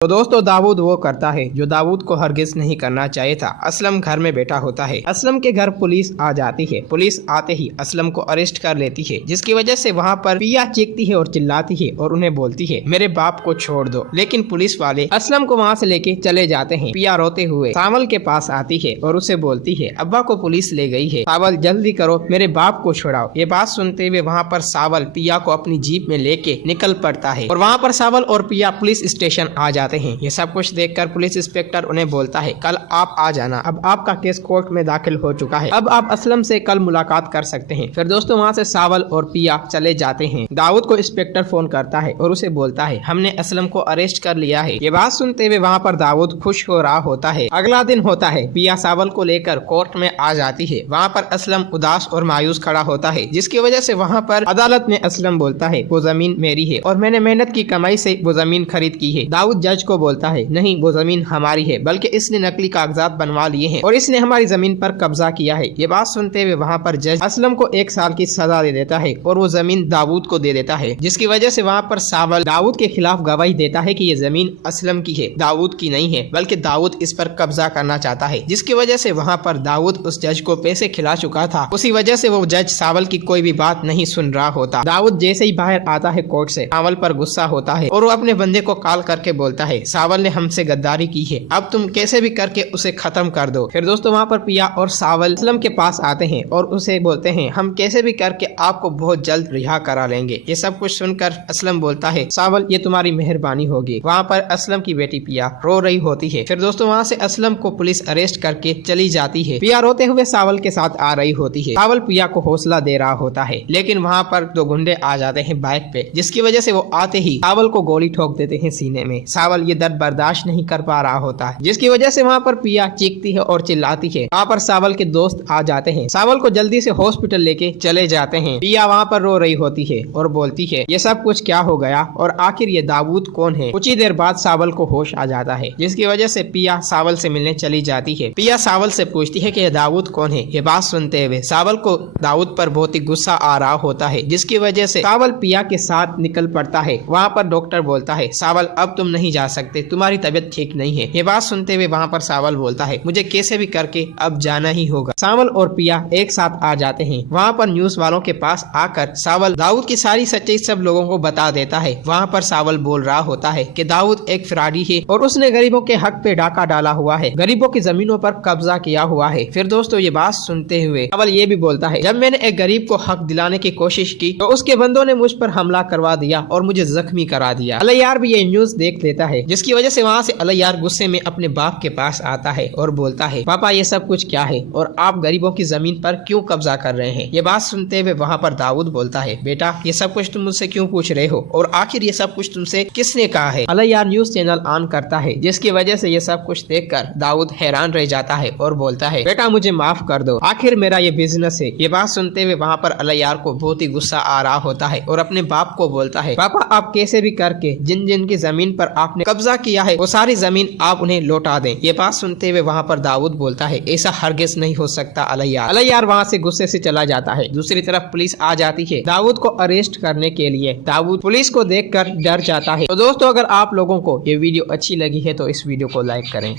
तो दोस्तों दाऊद वो करता है जो दाऊद को हरगिज नहीं करना चाहिए था। असलम घर में बैठा होता है। असलम के घर पुलिस आ जाती है। पुलिस आते ही असलम को अरेस्ट कर लेती है, जिसकी वजह से वहाँ पर पिया चीखती है और चिल्लाती है और उन्हें बोलती है मेरे बाप को छोड़ दो। लेकिन पुलिस वाले असलम को वहाँ से लेके चले जाते हैं। पिया रोते हुए सावल के पास आती है और उसे बोलती है अब्बा को पुलिस ले गई है, सावल जल्दी करो मेरे बाप को छुड़ाओ। ये बात सुनते हुए वहाँ पर सावल पिया को अपनी जीप में लेके निकल पड़ता है और वहाँ पर सावल और पिया पुलिस स्टेशन आ जाते हैं। ये सब कुछ देखकर पुलिस इंस्पेक्टर उन्हें बोलता है कल आप आ जाना, अब आपका केस कोर्ट में दाखिल हो चुका है, अब आप असलम से कल मुलाकात कर सकते हैं। फिर दोस्तों वहाँ से सावल और पिया चले जाते हैं। दाऊद को इंस्पेक्टर फोन करता है और उसे बोलता है हमने असलम को अरेस्ट कर लिया है। ये बात सुनते हुए वहाँ पर दाऊद खुश हो रहा होता है। अगला दिन होता है, पिया सावल को लेकर कोर्ट में आ जाती है। वहाँ पर असलम उदास और मायूस खड़ा होता है, जिसकी वजह से वहाँ पर अदालत में असलम बोलता है वो जमीन मेरी है और मैंने मेहनत की कमाई से वो जमीन खरीद की है। दाऊद जज को बोलता है नहीं वो जमीन हमारी है, बल्कि इसने नकली कागजात बनवा लिए हैं और इसने हमारी जमीन पर कब्जा किया है। ये बात सुनते हुए वहाँ पर जज असलम को 1 साल की सजा दे देता है और वो जमीन दाऊद को दे देता है, जिसकी वजह से वहाँ पर सावल दाऊद के खिलाफ गवाही देता है कि ये जमीन असलम की है, दाऊद की नहीं है, बल्कि दाऊद इस पर कब्जा करना चाहता है। जिसकी वजह से वहाँ पर दाऊद उस जज को पैसे खिला चुका था। उसी वजह से वो जज सावल की कोई भी बात नहीं सुन रहा होता। दाऊद जैसे ही बाहर आता है कोर्ट से, सावल पर गुस्सा होता है और वो अपने बंदे को कॉल करके बोलता है सावल ने हमसे गद्दारी की है, अब तुम कैसे भी करके उसे खत्म कर दो। फिर दोस्तों वहाँ पर पिया और सावल असलम के पास आते हैं और उसे बोलते हैं हम कैसे भी करके आपको बहुत जल्द रिहा करा लेंगे। ये सब कुछ सुनकर असलम बोलता है सावल ये तुम्हारी मेहरबानी होगी। वहाँ पर असलम की बेटी पिया रो रही होती है। फिर दोस्तों वहाँ से असलम को पुलिस अरेस्ट करके चली जाती है। पिया रोते हुए सावल के साथ आ रही होती है। सावल पिया को हौसला दे रहा होता है, लेकिन वहाँ पर 2 गुंडे आ जाते हैं बाइक पे, जिसकी वजह से वो आते ही सावल को गोली ठोक देते हैं सीने में। सावल ये दर्द बर्दाश्त नहीं कर पा रहा होता है, जिसकी वजह से वहाँ पर पिया चीखती है और चिल्लाती है। वहाँ पर सावल के दोस्त आ जाते हैं, सावल को जल्दी से हॉस्पिटल लेके चले जाते हैं। पिया वहाँ पर रो रही होती है और बोलती है ये सब कुछ क्या हो गया और आखिर ये दाऊद कौन है। कुछ ही देर बाद सावल को होश आ जाता है, जिसकी वजह से पिया सावल से मिलने चली जाती है। पिया सावल से पूछती है कि ये दाऊद कौन है। ये बात सुनते हुए सावल को दाऊद पर बहुत ही गुस्सा आ रहा होता है, जिसकी वजह से सावल पिया के साथ निकल पड़ता है। वहाँ पर डॉक्टर बोलता है सावल अब तुम नहीं जा सकते, तुम्हारी तबीयत ठीक नहीं है। ये बात सुनते हुए वहाँ पर सावल बोलता है मुझे कैसे भी करके अब जाना ही होगा। सावल और पिया एक साथ आ जाते हैं। वहाँ पर न्यूज वालों के पास आकर सावल दाऊद की सारी सच्चाई सब लोगों को बता देता है। वहाँ पर सावल बोल रहा होता है कि दाऊद एक फराडी है और उसने गरीबों के हक पे डाका डाला हुआ है, गरीबों की जमीनों पर कब्जा किया हुआ है। फिर दोस्तों ये बात सुनते हुए सावल ये भी बोलता है जब मैंने एक गरीब को हक दिलाने की कोशिश की तो उसके बंदों ने मुझ पर हमला करवा दिया और मुझे जख्मी करा दिया। अलैयार भी ये न्यूज देख लेता है, जिसकी वजह से वहाँ से अलैयार गुस्से में अपने बाप के पास आता है और बोलता है पापा ये सब कुछ क्या है और आप गरीबों की जमीन पर क्यों कब्जा कर रहे हैं। ये बात सुनते हुए वहाँ पर दाऊद बोलता है बेटा ये सब कुछ तुम मुझसे क्यों पूछ रहे हो और आखिर ये सब कुछ तुमसे किसने कहा है। अलैयार न्यूज चैनल ऑन करता है, जिसकी वजह से ये सब कुछ देखकर दाऊद हैरान रह जाता है और बोलता है बेटा मुझे माफ कर दो, आखिर मेरा ये बिजनेस है। ये बात सुनते हुए वहाँ पर अलैयार को बहुत ही गुस्सा आ रहा होता है और अपने बाप को बोलता है पापा आप कैसे भी करके जिन जिन की जमीन पर आपने कब्जा किया है वो सारी जमीन आप उन्हें लौटा दें। ये बात सुनते हुए वहाँ पर दाऊद बोलता है ऐसा हरगिज नहीं हो सकता अलैयार। अलैयार वहाँ से गुस्से से चला जाता है। दूसरी तरफ पुलिस आ जाती है दाऊद को अरेस्ट करने के लिए। दाऊद पुलिस को देखकर डर जाता है। तो दोस्तों अगर आप लोगों को ये वीडियो अच्छी लगी है तो इस वीडियो को लाइक करें।